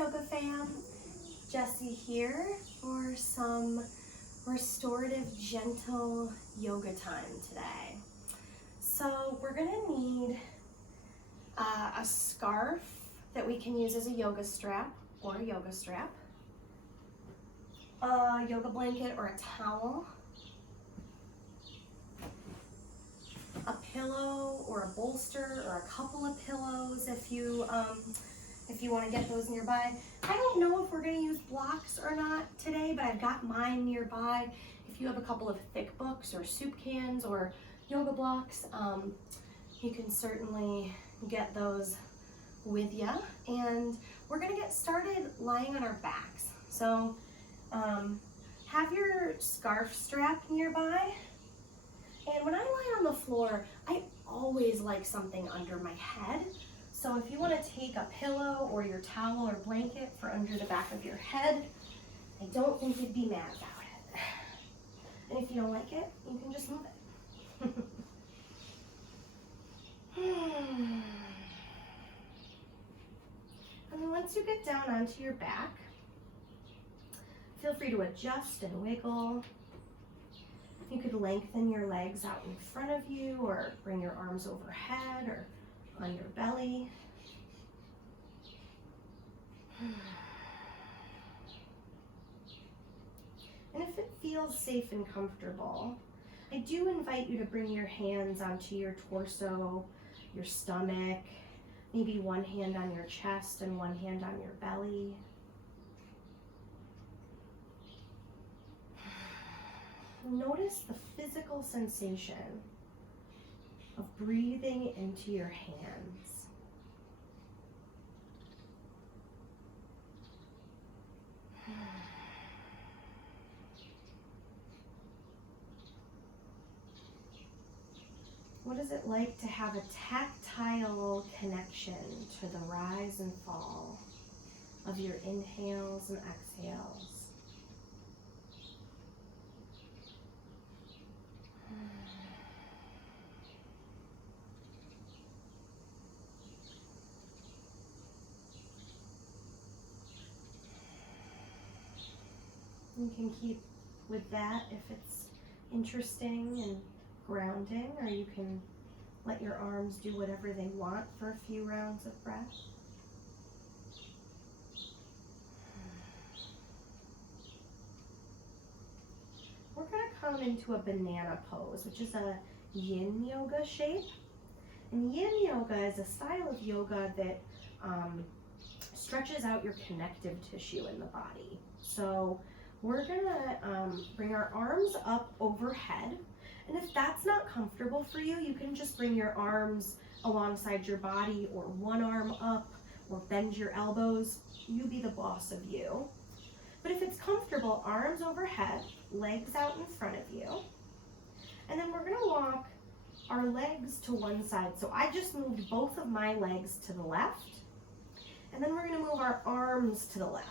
yoga fam, Jessie here for some restorative gentle yoga time today. So we're gonna need a scarf that we can use as a yoga strap or a yoga strap, a yoga blanket or a towel, a pillow or a bolster or a couple of pillows if you want to get those nearby. I don't know if we're going to use blocks or not today, but I've got mine nearby. If you have a couple of thick books or soup cans or yoga blocks, you can certainly get those with you. And we're going to get started lying on our backs. So have your scarf strap nearby. And when I lie on the floor, I always like something under my head. So if you want to take a pillow or your towel or blanket for under the back of your head, I don't think you'd be mad about it. And if you don't like it, you can just move it. And then once you get down onto your back, feel free to adjust and wiggle. You could lengthen your legs out in front of you or bring your arms overhead or on your belly. And if it feels safe and comfortable, I do invite you to bring your hands onto your torso, your stomach, maybe one hand on your chest and one hand on your belly. Notice the physical sensation of breathing into your hands. What is it like to have a tactile connection to the rise and fall of your inhales and exhales? You can keep with that if it's interesting and grounding, or you can let your arms do whatever they want for a few rounds of breath. We're going to come into a banana pose, which is a yin yoga shape. And yin yoga is a style of yoga that stretches out your connective tissue in the body. So we're gonna bring our arms up overhead, and if that's not comfortable for you, you can just bring your arms alongside your body or one arm up or bend your elbows. You be the boss of you. But if it's comfortable, arms overhead, legs out in front of you, and then we're gonna walk our legs to one side. So I just moved both of my legs to the left, and then we're gonna move our arms to the left.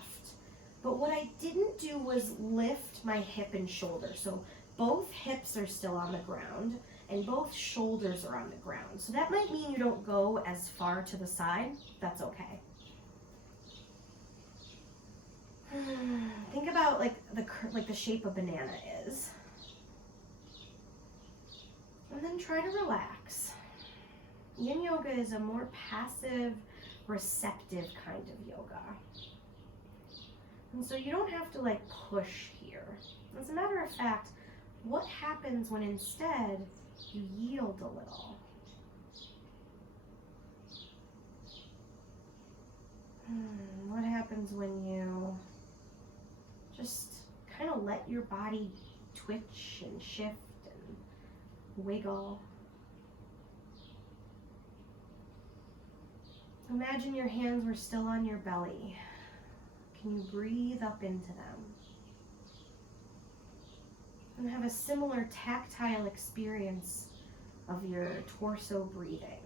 But what I didn't do was lift my hip and shoulder. So both hips are still on the ground and both shoulders are on the ground. So that might mean you don't go as far to the side. That's okay. Think about like the shape a banana is. And then try to relax. Yin yoga is a more passive, receptive kind of yoga. And so you don't have to like push here. As a matter of fact, what happens when instead you yield a little? What happens when you just kind of let your body twitch and shift and wiggle? Imagine your hands were still on your belly. Can you breathe up into them? And have a similar tactile experience of your torso breathing.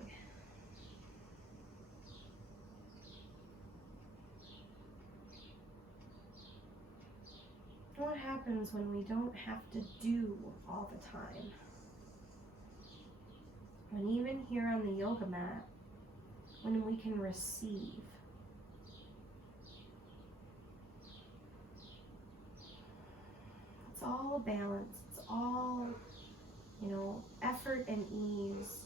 What happens when we don't have to do all the time? When even here on the yoga mat, when we can receive. all balance. It's all, you know, effort and ease.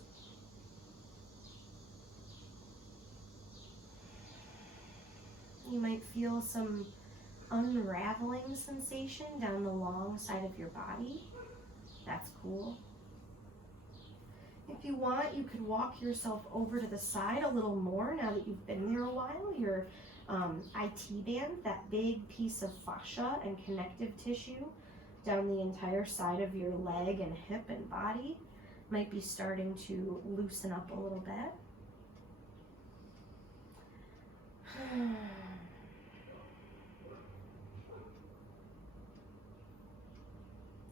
You might feel some unraveling sensation down the long side of your body. That's cool. If you want, you could walk yourself over to the side a little more now that you've been there a while. Your IT band, that big piece of fascia and connective tissue down the entire side of your leg and hip and body, might be starting to loosen up a little bit.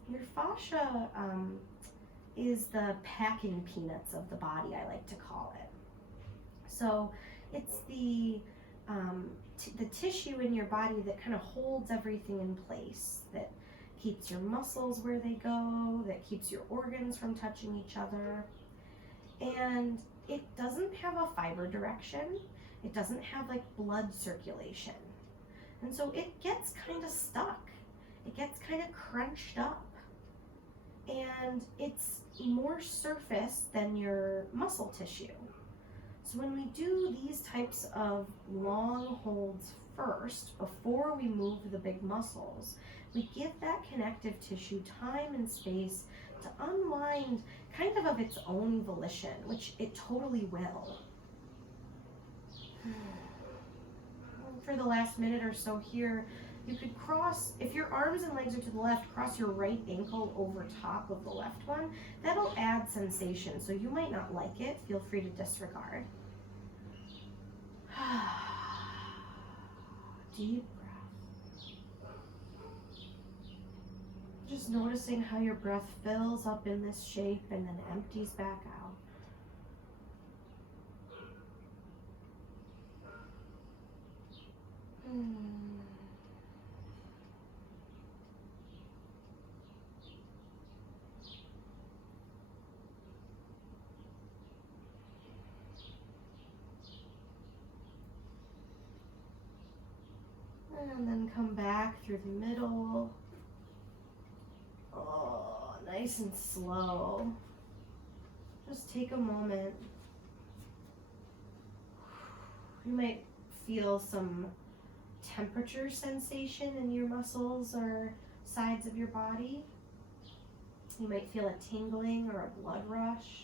Your fascia is the packing peanuts of the body, I like to call it. So it's the tissue in your body that kind of holds everything in place, that keeps your muscles where they go, that keeps your organs from touching each other. And it doesn't have a fiber direction. It doesn't have like blood circulation. And so it gets kind of stuck. It gets kind of crunched up. And it's more surface than your muscle tissue. So when we do these types of long holds first, before we move the big muscles, we give that connective tissue time and space to unwind kind of its own volition, which it totally will. For the last minute or so here, you could cross, if your arms and legs are to the left, cross your right ankle over top of the left one. That'll add sensation, so you might not like it. Feel free to disregard. Deep breath. Just noticing how your breath fills up in this shape and then empties back out. And then come back through the middle. Oh, nice and slow. Just take a moment. You might feel some temperature sensation in your muscles or sides of your body. You might feel a tingling or a blood rush.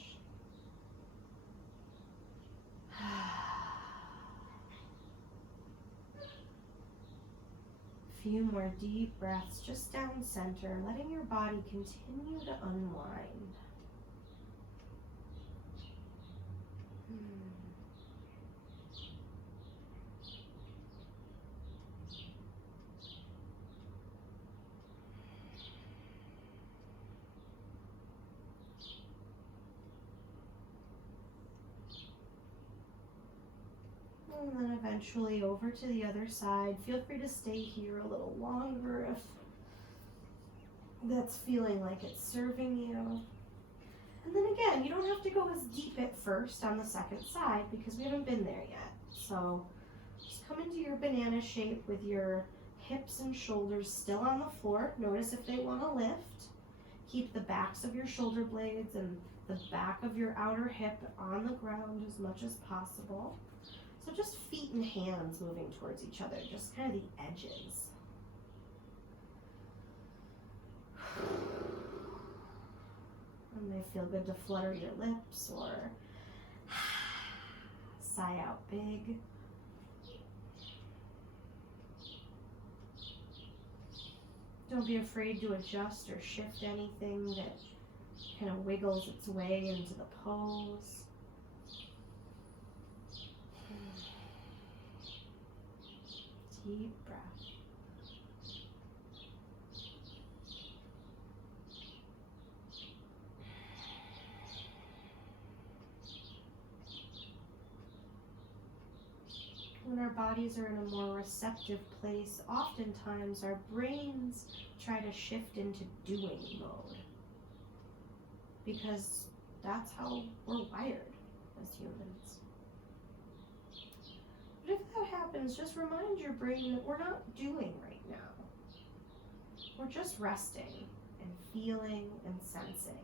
Few more deep breaths just down center, letting your body continue to unwind. And then eventually over to the other side. Feel free to stay here a little longer if that's feeling like it's serving you. And then again, you don't have to go as deep at first on the second side because we haven't been there yet. So just come into your banana shape with your hips and shoulders still on the floor. Notice if they want to lift. Keep the backs of your shoulder blades and the back of your outer hip on the ground as much as possible. So just feet and hands moving towards each other, just kind of the edges. It may feel good to flutter your lips or sigh out big. Don't be afraid to adjust or shift anything that kind of wiggles its way into the pose. Deep breath. When our bodies are in a more receptive place, oftentimes our brains try to shift into doing mode because that's how we're wired as humans. But if that happens, just remind your brain that we're not doing right now. We're just resting and feeling and sensing.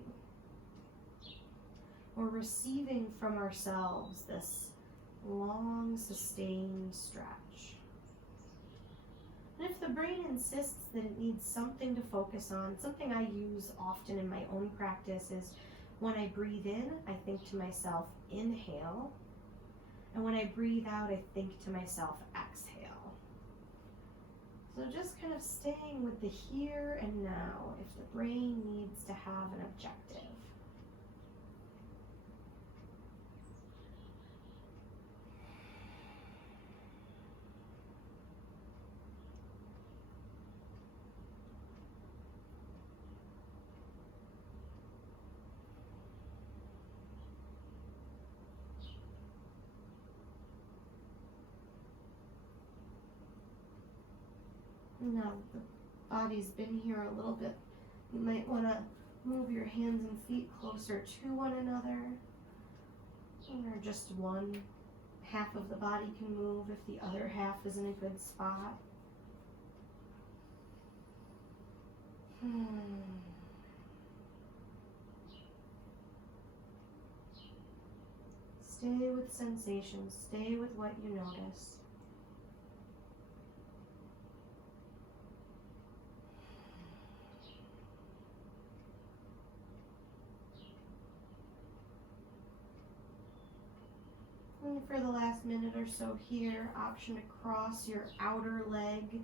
We're receiving from ourselves this long, sustained stretch. And if the brain insists that it needs something to focus on, something I use often in my own practice is when I breathe in, I think to myself, inhale. And when I breathe out, I think to myself, exhale. So just kind of staying with the here and now if the brain needs to have an objective. Now the body's been here a little bit. You might want to move your hands and feet closer to one another. Or just one half of the body can move if the other half is in a good spot. Stay with sensations. Stay with what you notice. And for the last minute or so here, option to cross your outer leg,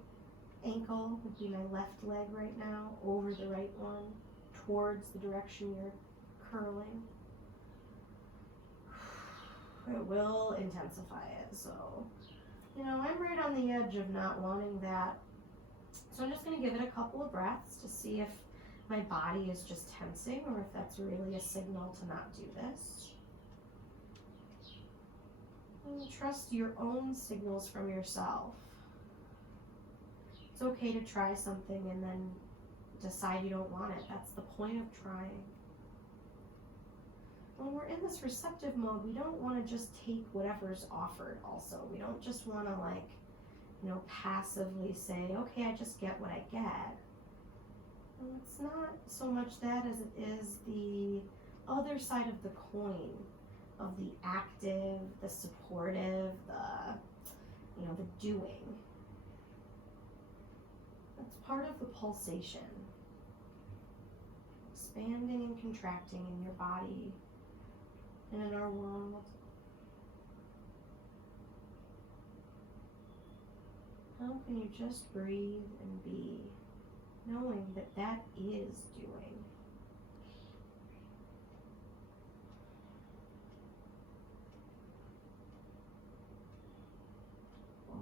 ankle would be my left leg right now, over the right one, towards the direction you're curling. It will intensify it, so, I'm right on the edge of not wanting that. So I'm just going to give it a couple of breaths to see if my body is just tensing or if that's really a signal to not do this. And trust your own signals from yourself. It's okay to try something and then decide you don't want it. That's the point of trying. When we're in this receptive mode, we don't want to just take whatever's offered also. We don't just want to passively say, okay, I just get what I get. And it's not so much that as it is the other side of the coin of the active, the supportive, the doing. That's part of the pulsation. Expanding and contracting in your body and in our world. How can you just breathe and be, knowing that that is doing?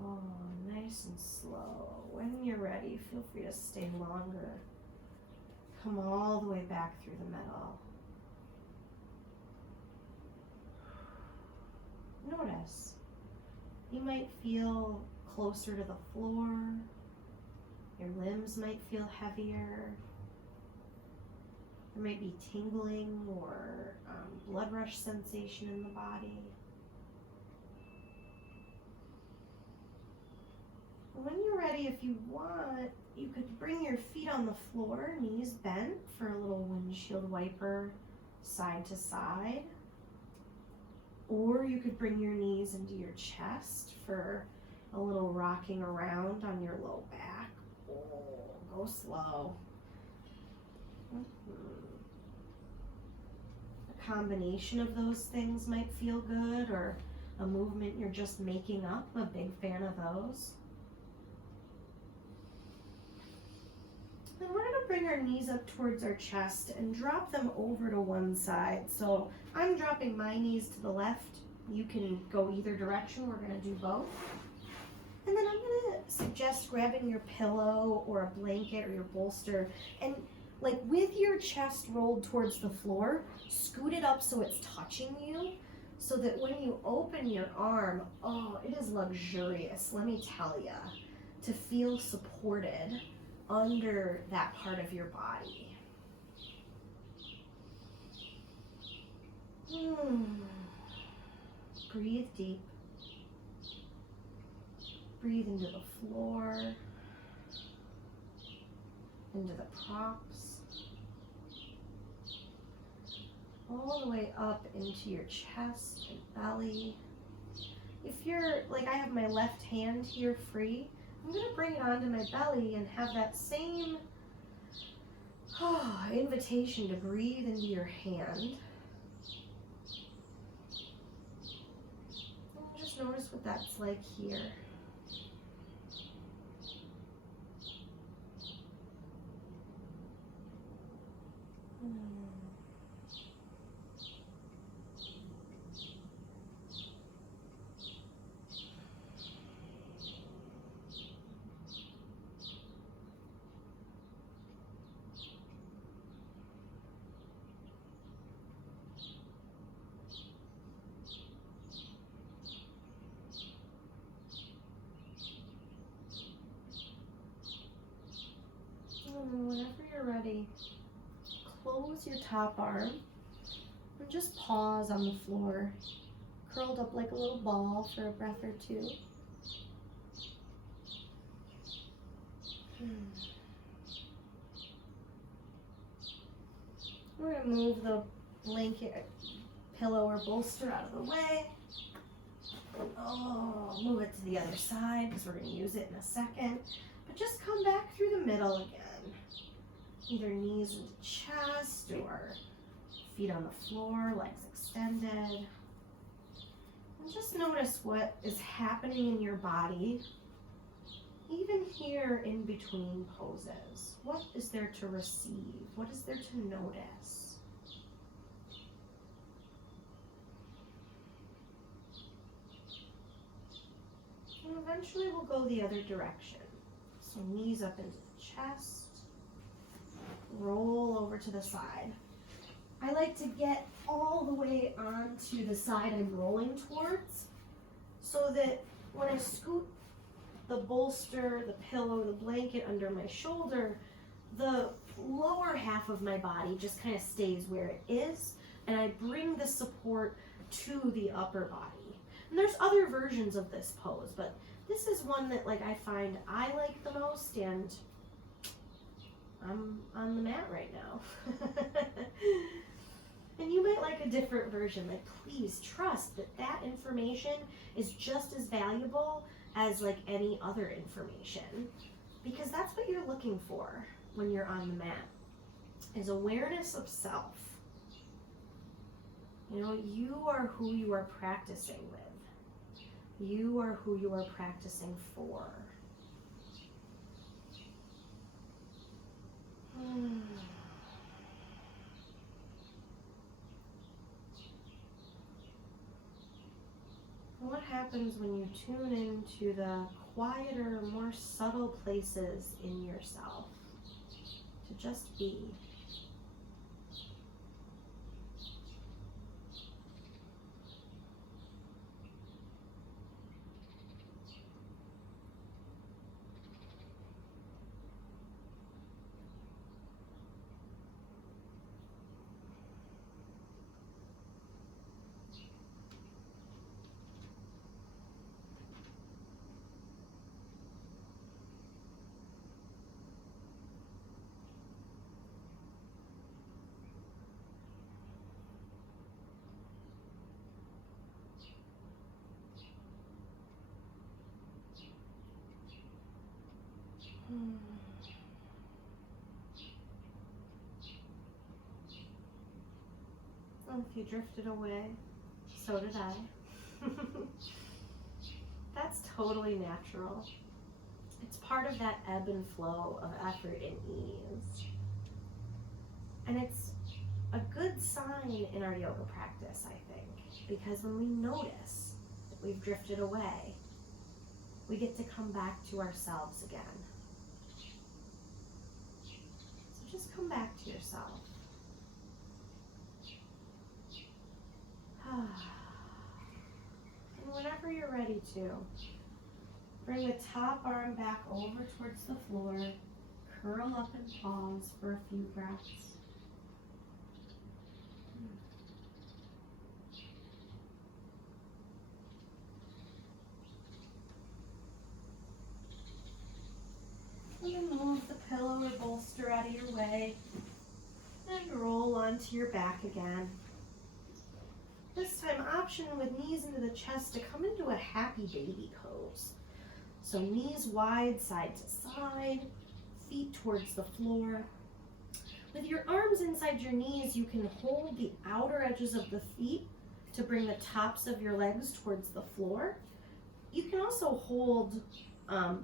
Oh, nice and slow. When you're ready, feel free to stay longer. Come all the way back through the middle. Notice. You might feel closer to the floor. Your limbs might feel heavier. There might be tingling or blood rush sensation in the body. When you're ready, if you want, you could bring your feet on the floor, knees bent for a little windshield wiper side to side. Or you could bring your knees into your chest for a little rocking around on your low back. Oh, go slow. A combination of those things might feel good, or a movement you're just making up. I'm a big fan of those. Then we're going to bring our knees up towards our chest and drop them over to one side. So I'm dropping my knees to the left. You can go either direction. We're going to do both. And then I'm going to suggest grabbing your pillow or a blanket or your bolster and with your chest rolled towards the floor, scoot it up so it's touching you, so that when you open your arm, it is luxurious, let me tell you, to feel supported under that part of your body. Breathe deep. Breathe into the floor. into the props, all the way up into your chest and belly. If you're, like I have my left hand here free, I'm going to bring it onto my belly and have that same invitation to breathe into your hand. And just notice what that's like here. And whenever you're ready, close your top arm and just pause on the floor, curled up like a little ball for a breath or two. We're going to move the blanket, pillow, or bolster out of the way. Move it to the other side because we're going to use it in a second. But just come back through the middle again. Either knees into chest or feet on the floor, legs extended. And just notice what is happening in your body, even here in between poses. What is there to receive? What is there to notice? And eventually we'll go the other direction. So knees up into the chest, roll over to the side. I like to get all the way onto the side I'm rolling towards so that when I scoot the bolster, the pillow, the blanket under my shoulder, the lower half of my body just kind of stays where it is, and I bring the support to the upper body. And there's other versions of this pose, but this is one that I find I like the most, and I'm on the mat right now. And you might like a different version. Please trust that information is just as valuable as any other information, because that's what you're looking for when you're on the mat, is awareness of self. You are who you are practicing with. You are who you are practicing for. What happens when you tune into the quieter, more subtle places in yourself to just be? Well, if you drifted away, so did I. That's totally natural. It's part of that ebb and flow of effort and ease. And it's a good sign in our yoga practice, I think, because when we notice that we've drifted away, we get to come back to ourselves again. So just come back to yourself. And whenever you're ready to, bring the top arm back over towards the floor, curl up and pause for a few breaths. And then move the pillow or bolster out of your way, and roll onto your back again. This time, option with knees into the chest to come into a happy baby pose. So knees wide, side to side, feet towards the floor. With your arms inside your knees, you can hold the outer edges of the feet to bring the tops of your legs towards the floor. You can also hold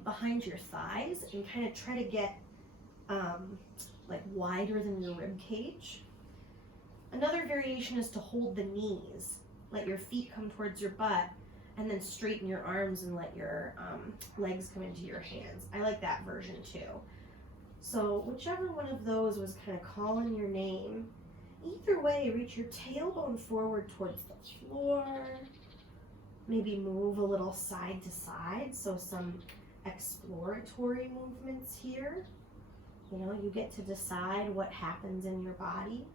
behind your thighs and kind of try to get like wider than your rib cage. Another variation is to hold the knees, let your feet come towards your butt, and then straighten your arms and let your legs come into your hands. I like that version too. So whichever one of those was kind of calling your name, either way, reach your tailbone forward towards the floor. Maybe move a little side to side, so some exploratory movements here. You know, you get to decide what happens in your body.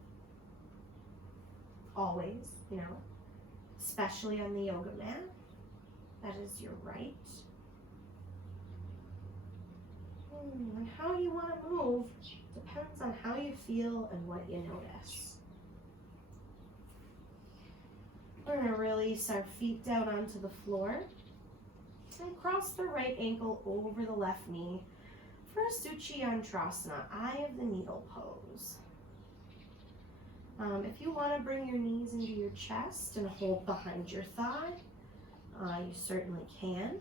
Always, you know, especially on the yoga mat. That is your right. And how you want to move depends on how you feel and what you notice. We're going to release our feet down onto the floor and cross the right ankle over the left knee for a Suchiyantrasana, Eye of the Needle pose. If you want to bring your knees into your chest and hold behind your thigh, you certainly can.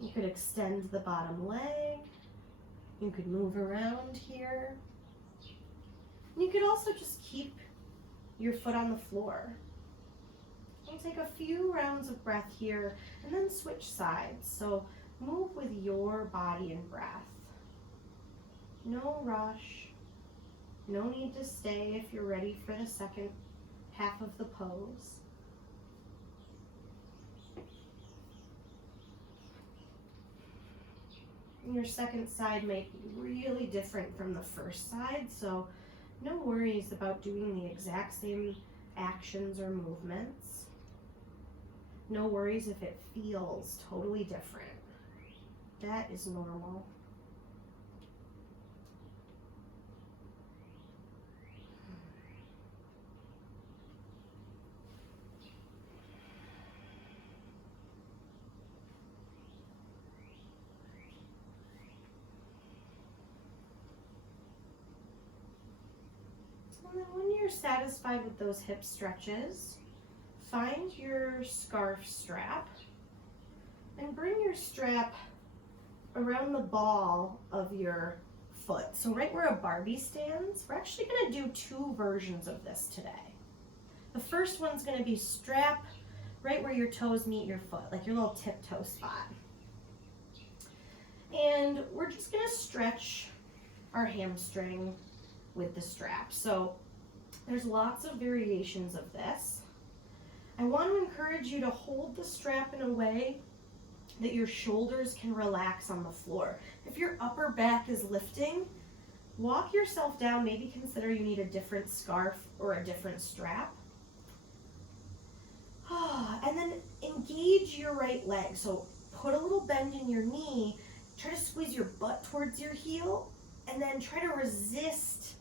You could extend the bottom leg. You could move around here. You could also just keep your foot on the floor. We'll take a few rounds of breath here and then switch sides. So move with your body and breath. No rush. No need to stay if you're ready for the second half of the pose. Your second side might be really different from the first side, so no worries about doing the exact same actions or movements. No worries if it feels totally different. That is normal. And then when you're satisfied with those hip stretches, find your scarf strap and bring your strap around the ball of your foot. So right where a Barbie stands, we're actually going to do two versions of this today. The first one's going to be strap right where your toes meet your foot, like your little tiptoe spot. And we're just going to stretch our hamstring with the strap. So there's lots of variations of this. I want to encourage you to hold the strap in a way that your shoulders can relax on the floor. If your upper back is lifting, walk yourself down. Maybe consider you need a different scarf or a different strap. And then engage your right leg. So put a little bend in your knee, try to squeeze your butt towards your heel, and then try to resist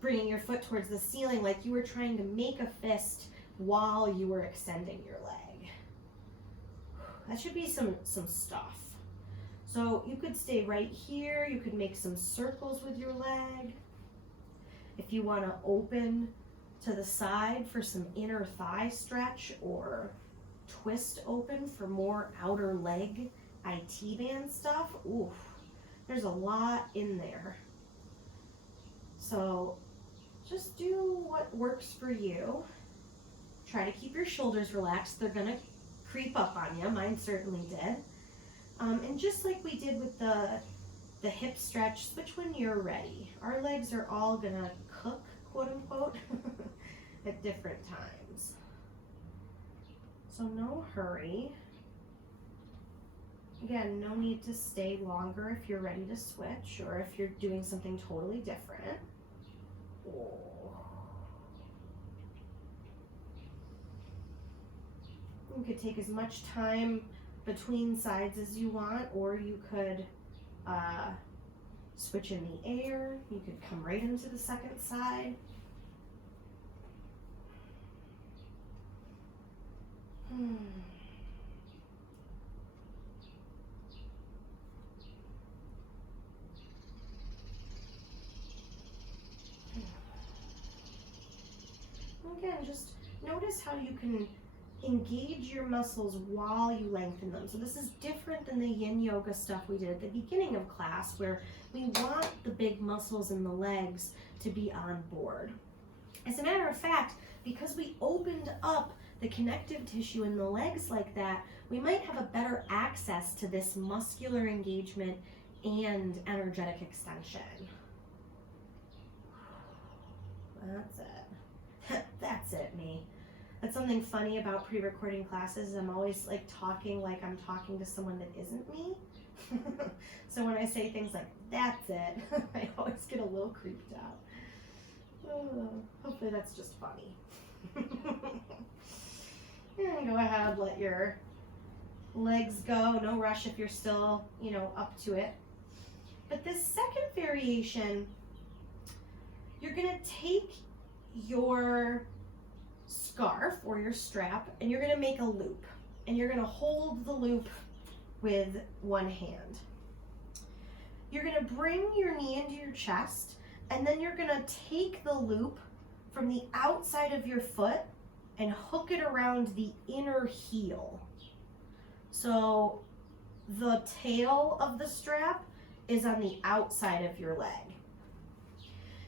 bringing your foot towards the ceiling like you were trying to make a fist while you were extending your leg. That should be some stuff. So you could stay right here. You could make some circles with your leg. If you want to open to the side for some inner thigh stretch or twist open for more outer leg IT band stuff, oof, there's a lot in there. So just do what works for you. Try to keep your shoulders relaxed. They're gonna creep up on you. Mine certainly did. And just like we did with the hip stretch, switch when you're ready. Our legs are all gonna cook, quote unquote, at different times. So no hurry. Again, no need to stay longer if you're ready to switch or if you're doing something totally different. You could take as much time between sides as you want, or you could switch in the air. You could come right into the second side. Again, just notice how you can engage your muscles while you lengthen them. So this is different than the yin yoga stuff we did at the beginning of class, where we want the big muscles in the legs to be on board. As a matter of fact, because we opened up the connective tissue in the legs like that, we might have a better access to this muscular engagement and energetic extension. That's it. That's it, me. That's something funny about pre-recording classes. I'm always like talking like I'm talking to someone that isn't me. So when I say things like, that's it, I always get a little creeped out. Hopefully that's just funny. And go ahead, let your legs go. No rush if you're still, up to it. But this second variation, you're gonna take your scarf or your strap and you're gonna make a loop. And you're gonna hold the loop with one hand. You're gonna bring your knee into your chest, and then you're gonna take the loop from the outside of your foot and hook it around the inner heel. So the tail of the strap is on the outside of your leg.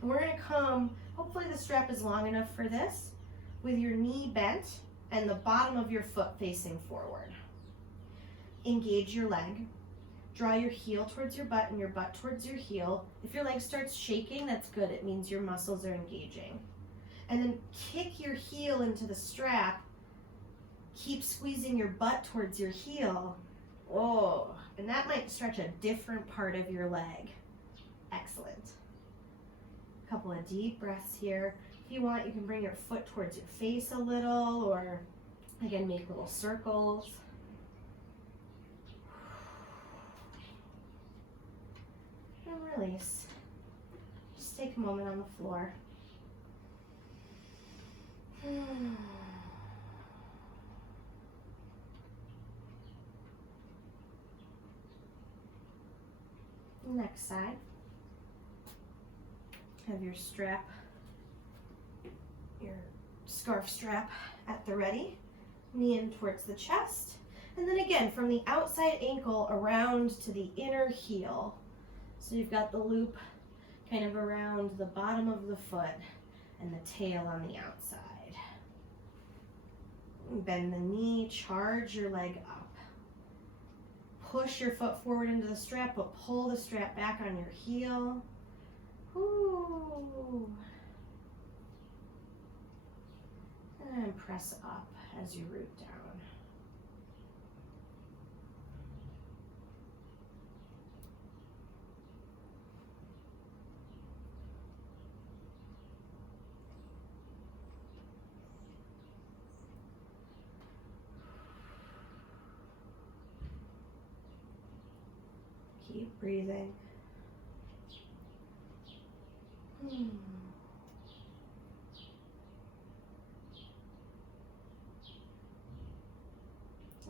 And we're gonna come, hopefully the strap is long enough for this, with your knee bent and the bottom of your foot facing forward. Engage your leg. Draw your heel towards your butt and your butt towards your heel. If your leg starts shaking, that's good. It means your muscles are engaging. And then kick your heel into the strap. Keep squeezing your butt towards your heel. Oh, and that might stretch a different part of your leg. Excellent. A couple of deep breaths here. If you want, you can bring your foot towards your face a little, or again, make little circles. And release. Just take a moment on the floor. Next side. Have your strap, your scarf strap at the ready. Knee in towards the chest. And then again, from the outside ankle around to the inner heel. So you've got the loop kind of around the bottom of the foot and the tail on the outside. Bend the knee, charge your leg up. Push your foot forward into the strap, but pull the strap back on your heel. Ooh. And press up as you root down. Keep breathing.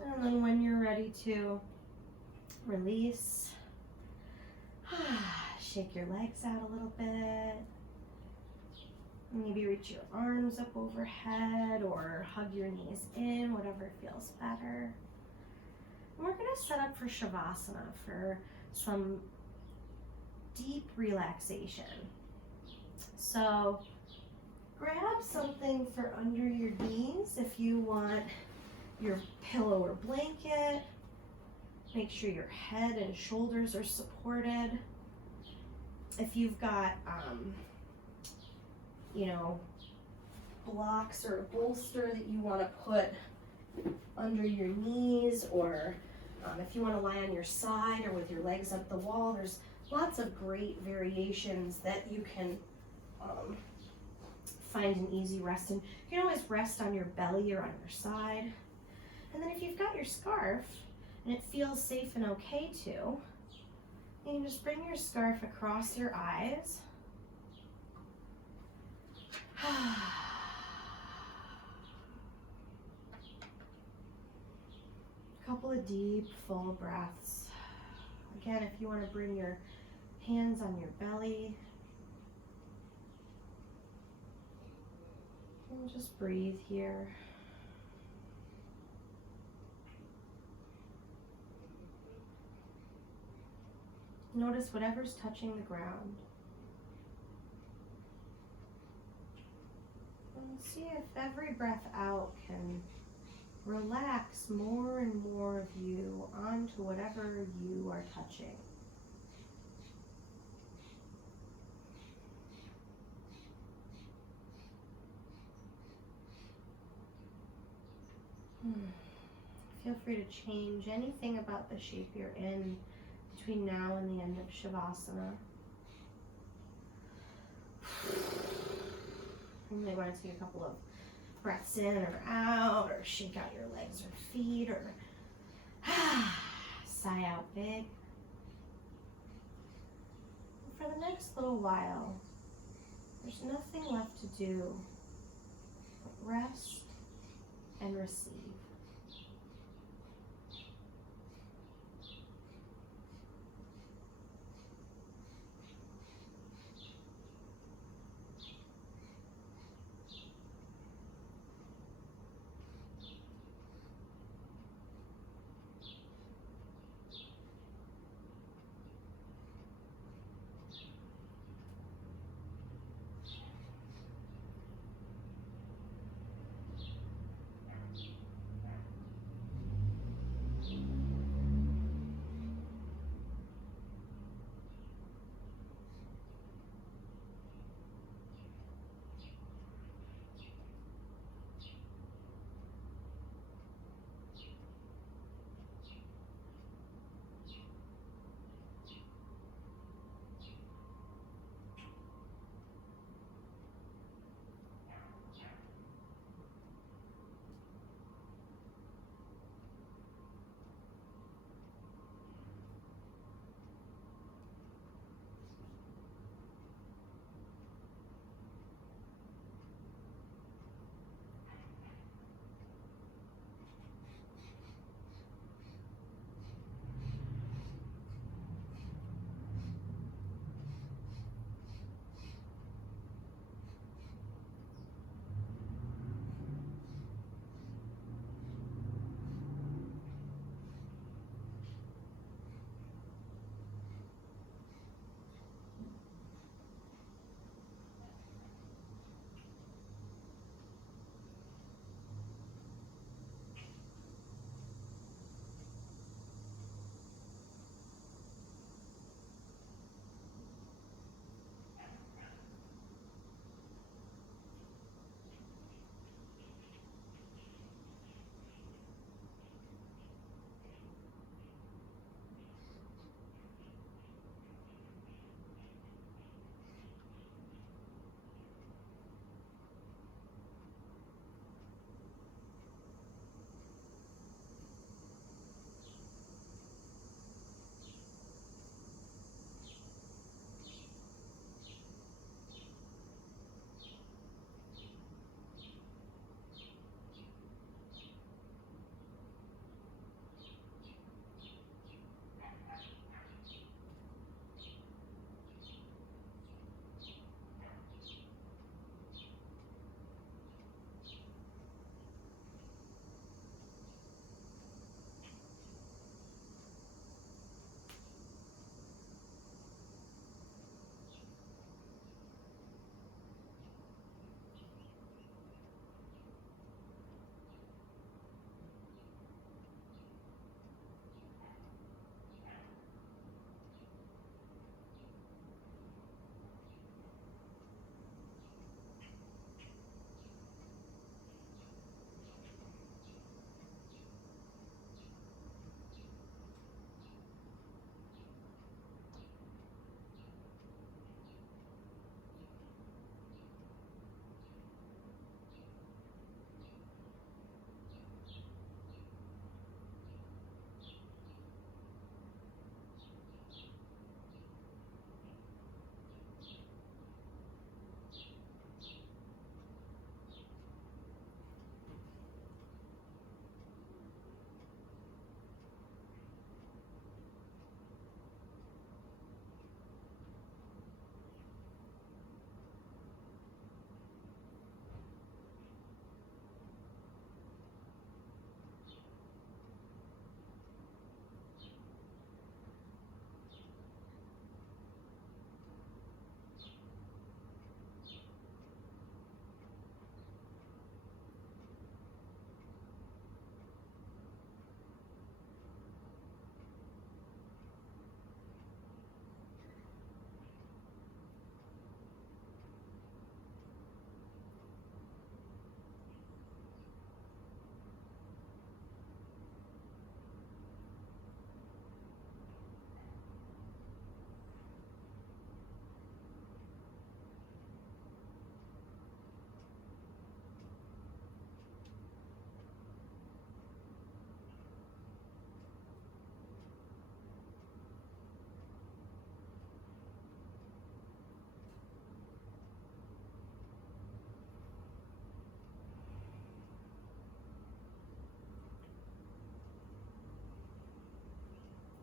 And then when you're ready to release, shake your legs out a little bit. Maybe reach your arms up overhead or hug your knees in, whatever feels better. And we're going to set up for Shavasana, for some deep relaxation. So grab something for under your knees if you want your pillow or blanket. Make sure your head and shoulders are supported. If you've got, blocks or a bolster that you want to put under your knees, or if you want to lie on your side or with your legs up the wall, there's lots of great variations that you can find an easy rest in. You can always rest on your belly or on your side. And then if you've got your scarf and it feels safe and okay to, And you just bring your scarf across your eyes. A couple of deep, full breaths. Again, if you want to bring your hands on your belly, and just breathe here. Notice whatever's touching the ground. And see if every breath out can relax more and more of you onto whatever you are touching. Feel free to change anything about the shape you're in between now and the end of Shavasana. You may want to take a couple of breaths in or out, or shake out your legs or feet, or sigh out big. And for the next little while, there's nothing left to do but rest and receive.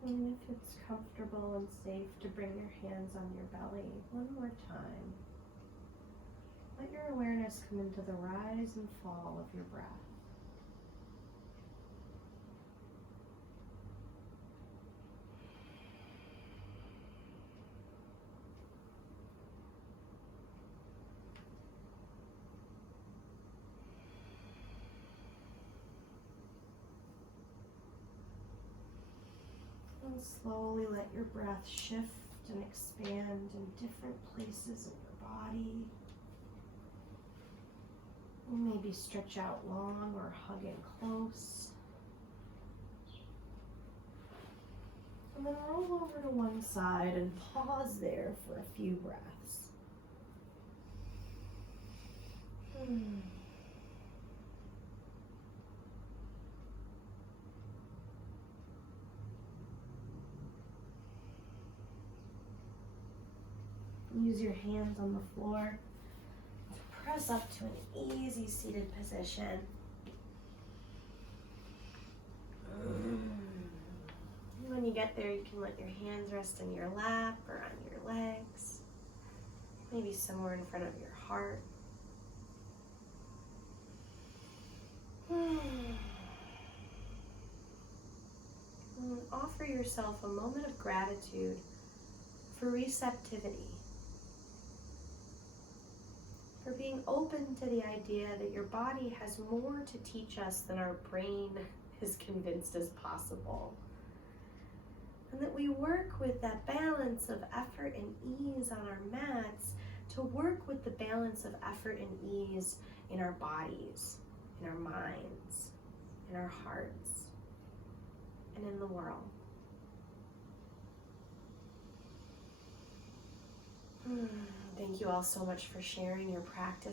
And if it's comfortable and safe to bring your hands on your belly, one more time. Let your awareness come into the rise and fall of your breath. And slowly let your breath shift and expand in different places in your body. Maybe stretch out long or hug in close. And then roll over to one side and pause there for a few breaths. Use your hands on the floor to press up to an easy seated position. When you get there, you can let your hands rest in your lap or on your legs, maybe somewhere in front of your heart. And offer yourself a moment of gratitude for receptivity, for being open to the idea that your body has more to teach us than our brain is convinced is possible. And that we work with that balance of effort and ease on our mats to work with the balance of effort and ease in our bodies, in our minds, in our hearts, and in the world. Thank you all so much for sharing your practice.